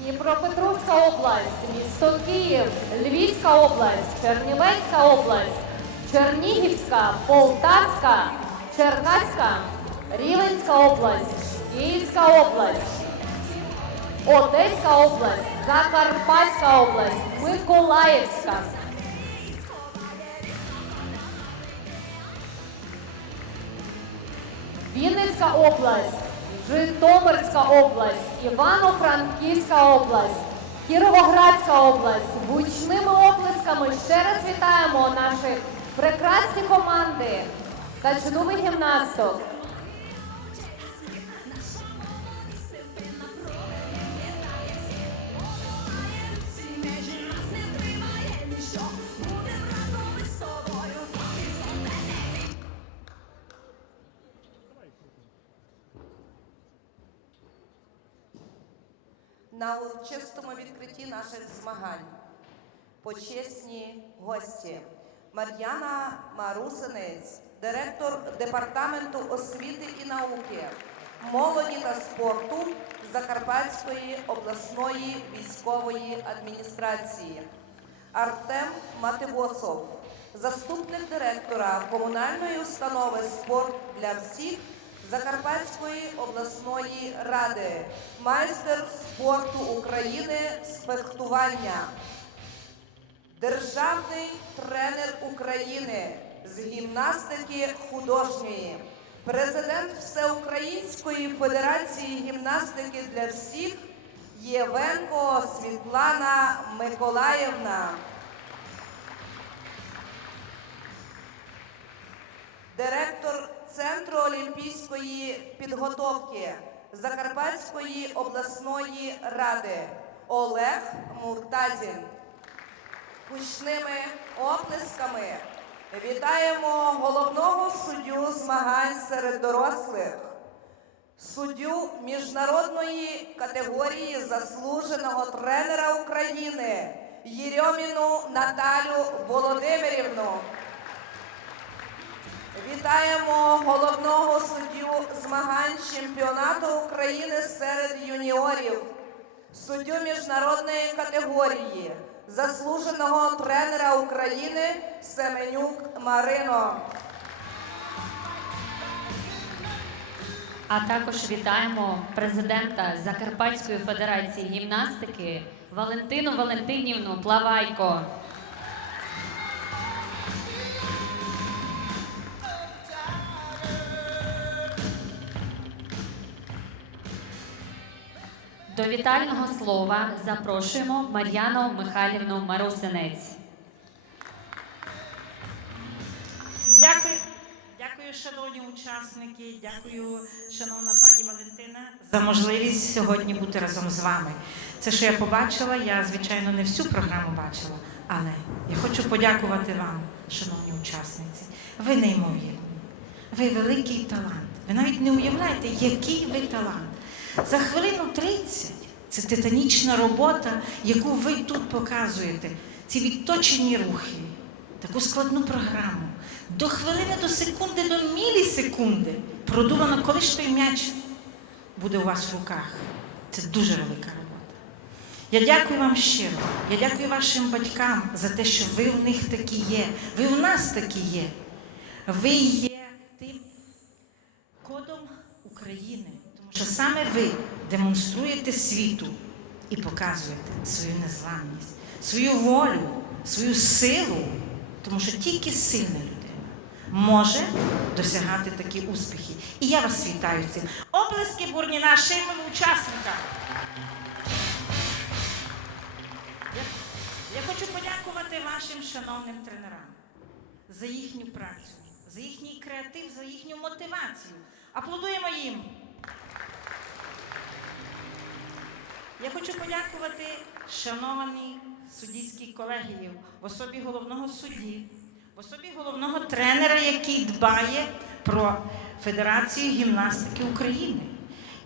Дніпропетровська область, місто Київ, Львівська область, Чернівецька область, Чернігівська, Полтавська, Черкаська, Рівенська область, Київська область, Одеська область, Закарпатська область, Миколаївська. Вінницька область, Житомирська область, Івано-Франківська область, Кіровоградська область. Гучними оплесками ще раз вітаємо наші прекрасні команди та чудових гімнасток. На урочистому відкритті наших змагань. Почесні гості Мар'яна Марусинець, директор департаменту освіти і науки, молоді та спорту Закарпатської обласної військової адміністрації. Артем Мативосов, заступник директора комунальної установи Спорт для всіх Закарпатської обласної ради, майстер спорту України з фехтування, державний тренер України з гімнастики художньої, президент Всеукраїнської федерації гімнастики для всіх Євенко Світлана Миколаївна. директор Центру олімпійської підготовки Закарпатської обласної ради Олег Муртазін. Гучними оплесками вітаємо головного суддю змагань серед дорослих, суддю міжнародної категорії заслуженого тренера України Єрьоміну Наталю Володимирівну. Вітаємо головного суддю змагань чемпіонату України серед юніорів, суддю міжнародної категорії, заслуженого тренера України Семенюк Марино. А також вітаємо президента Закарпатської федерації гімнастики Валентину Валентинівну Плавайко. До вітального слова запрошуємо Мар'яну Михайлівну Марусинець. Дякую, дякую, шановні учасники, дякую, шановна пані Валентина, за можливість сьогодні бути разом з вами. Це, що я побачила, я, звичайно, не всю програму бачила, але я хочу подякувати вам, шановні учасниці. Ви неймовірні, ви великий талант. Ви навіть не уявляєте, який ви талант. За хвилину 30 це титанічна робота, яку ви тут показуєте. Ці відточені рухи, таку складну програму. До хвилини, до секунди, до мілісекунди продумано, коли ж той м'яч буде у вас в руках. Це дуже велика робота. Я дякую вам щиро. Я дякую вашим батькам за те, що ви в них такі є. Ви в нас такі є. Ви є тим кодом України. Тому що саме ви демонструєте світу і показуєте свою незламність, свою волю, свою силу. Тому що тільки сильна людина може досягати такі успіхи. І я вас вітаю цим. Оплески бурні нашим учасникам. Я хочу подякувати вашим шановним тренерам за їхню працю, за їхній креатив, за їхню мотивацію. Аплодуємо їм. Я хочу подякувати шанованій суддівській колегії в особі головного судді, в особі головного тренера, який дбає про Федерацію гімнастики України.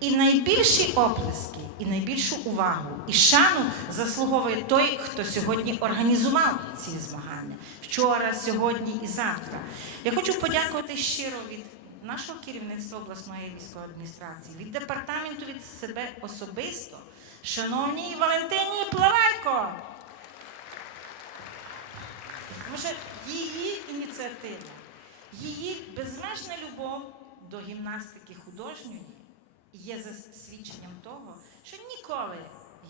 І найбільші оплески, і найбільшу увагу, і шану заслуговує той, хто сьогодні організував ці змагання вчора, сьогодні і завтра. Я хочу подякувати щиро від нашого керівництва обласної військової адміністрації, від департаменту від себе особисто шановній Валентині Плавайко. Тому що її ініціатива, її безмежна любов до гімнастики художньої є засвідченням того, що ніколи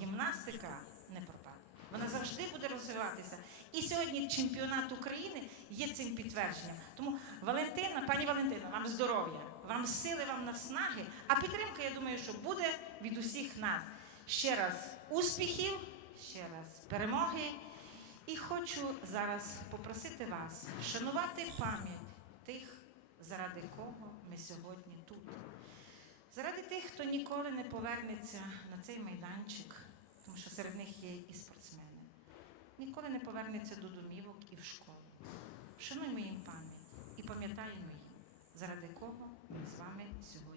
гімнастика не пропаде. Вона завжди буде розвиватися. І сьогодні чемпіонат України є цим підтвердженням. Тому Валентина, пані Валентина, вам здоров'я, вам сили, вам наснаги. А підтримка, я думаю, що буде від усіх нас. Ще раз успіхів, ще раз перемоги. І хочу зараз попросити вас шанувати пам'ять тих, заради кого ми сьогодні тут. Заради тих, хто ніколи не повернеться на цей майданчик, тому що серед них є і спортсмени. Ніколи не повернеться до домівок і в школу. Вшануймо їм пам'ять і пам'ятаємо їх, заради кого ми з вами сьогодні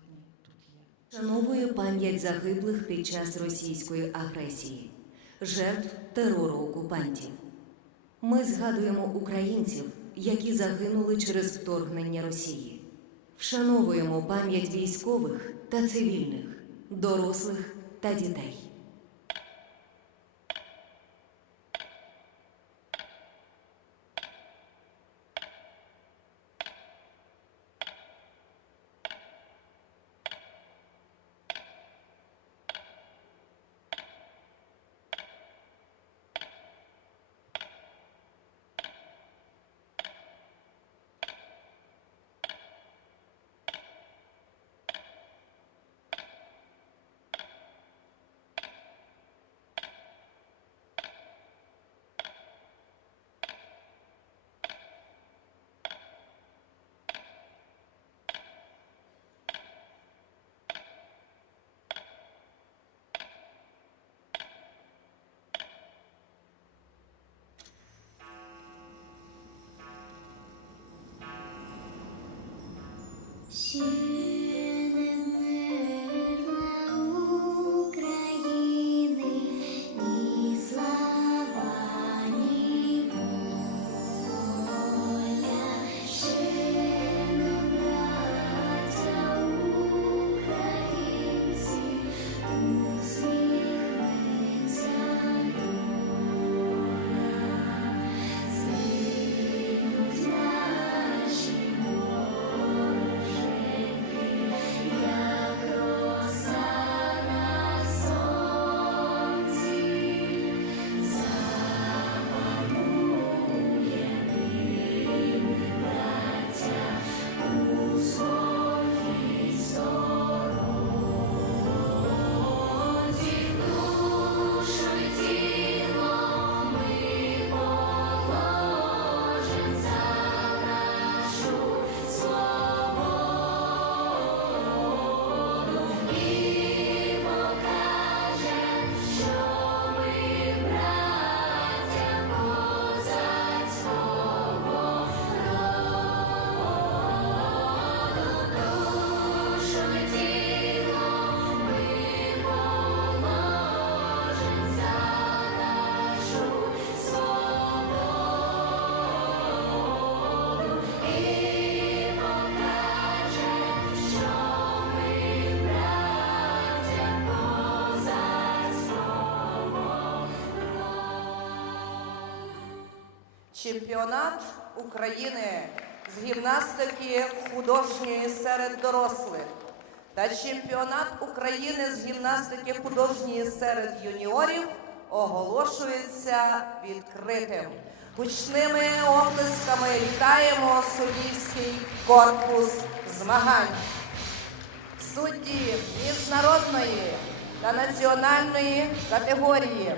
є. Вшановую пам'ять загиблих під час російської агресії, жертв терору окупантів. Ми згадуємо українців, які загинули через вторгнення Росії. Вшановуємо пам'ять військових та цивільних, дорослих та дітей. Ще Чемпіонат України з гімнастики художньої серед дорослих та чемпіонат України з гімнастики художньої серед юніорів оголошується відкритим. Гучними оплесками вітаємо суддівський корпус змагань. Судді міжнародної та національної категорії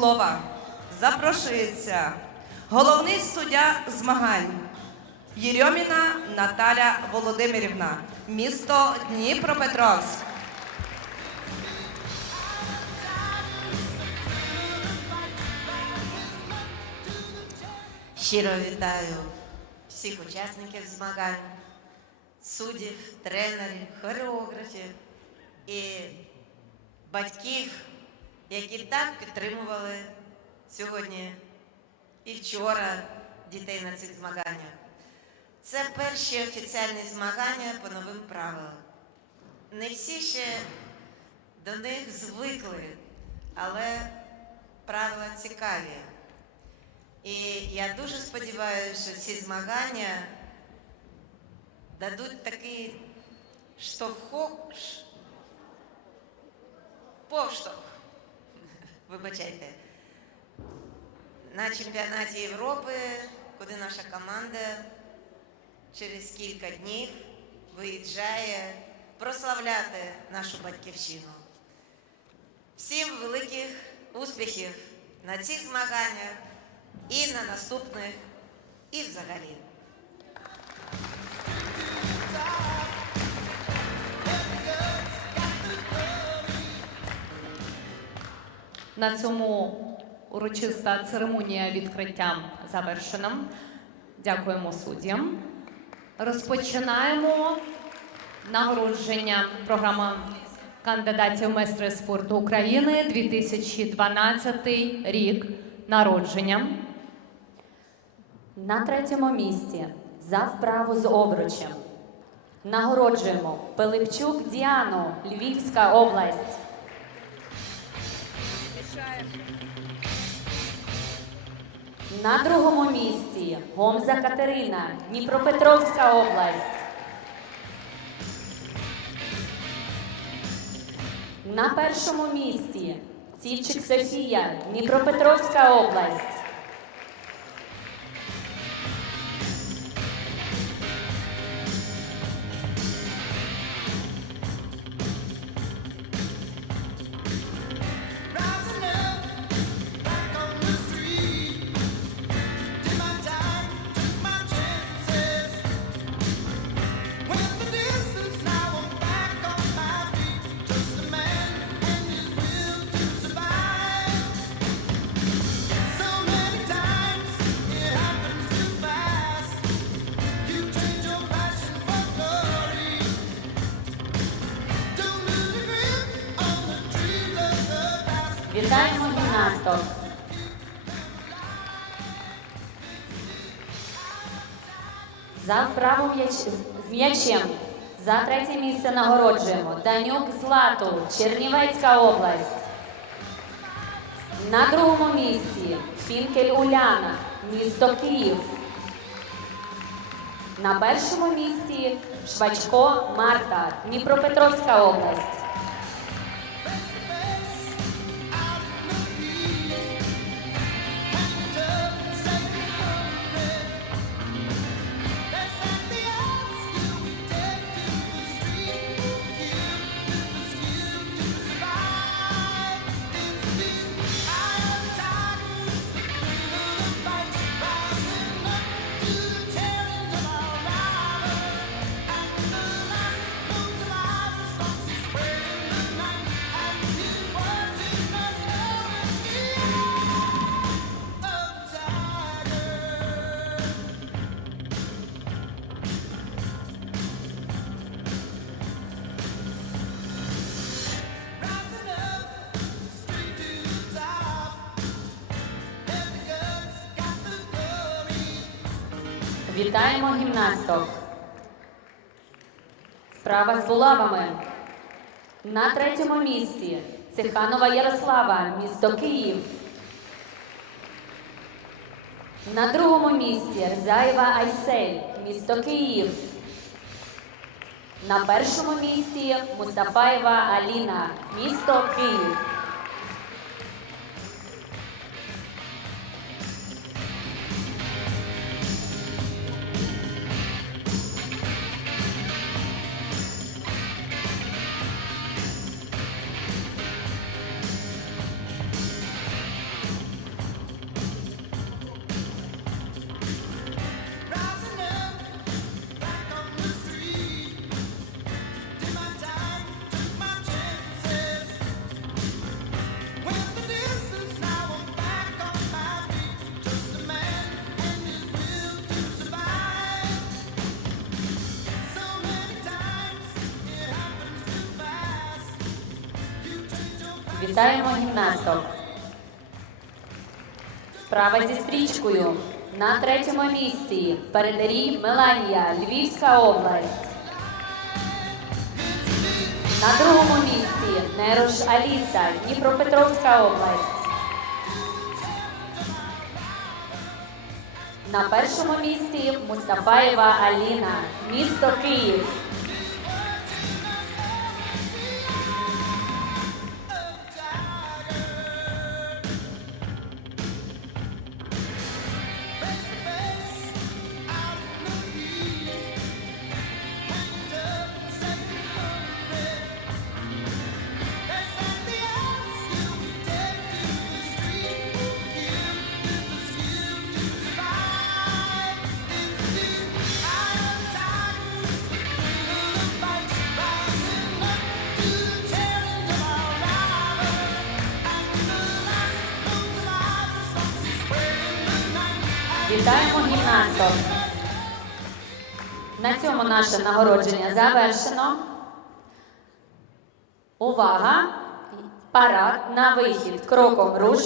слова запрошується головний суддя змагань Єрьоміна Наталя Володимирівна, місто Дніпропетровськ. Щиро вітаю всіх учасників змагань, суддів, тренерів, хореографів і батьків, які так підтримували сьогодні і вчора дітей на цих змаганнях. Це перші офіціальні змагання по новим правилам. Не всі ще до них звикли, але правила цікаві. І я дуже сподіваюся, що ці змагання дадуть такий штовхок, повштовх, вибачайте, на чемпіонаті Європи, куди наша команда через кілька днів виїжджає прославляти нашу батьківщину. Всім великих успіхів на цих змаганнях і на наступних, і взагалі. На цьому урочиста церемонія відкриття завершена. Дякуємо суддям. Розпочинаємо нагородження програми кандидатів майстри спорту України 2012 рік народження. На третьому місці за вправу з обручем. Нагороджуємо Пилипчук Діану, Львівська область. На другому місці Гомза Катерина, Дніпропетровська область. На першому місці Цівчик Софія, Дніпропетровська область. З м'ячем. За третє місце нагороджуємо Данюк Злату, Чернівецька область. На другому місці Фінкель Уляна, місто Київ. На першому місці Швачко Марта, Дніпропетровська область. Вітаємо гімнасток. Справа з булавами. На третьому місці Цеханова Ярослава, місто Київ. На другому місці Рзаєва Айсель, місто Київ. На першому місці Мустафаєва Аліна, місто Київ. Вітаємо гімнасток. Справа зі стрічкою. На третьому місці Передарій Меланія, Львівська область. На другому місці Нерош Аліса, Дніпропетровська область. На першому місці Мустафаєва Аліна, місто Київ. Вітаємо гімнасток. На цьому наше нагородження завершено. Увага! Парад на вихід кроком руш.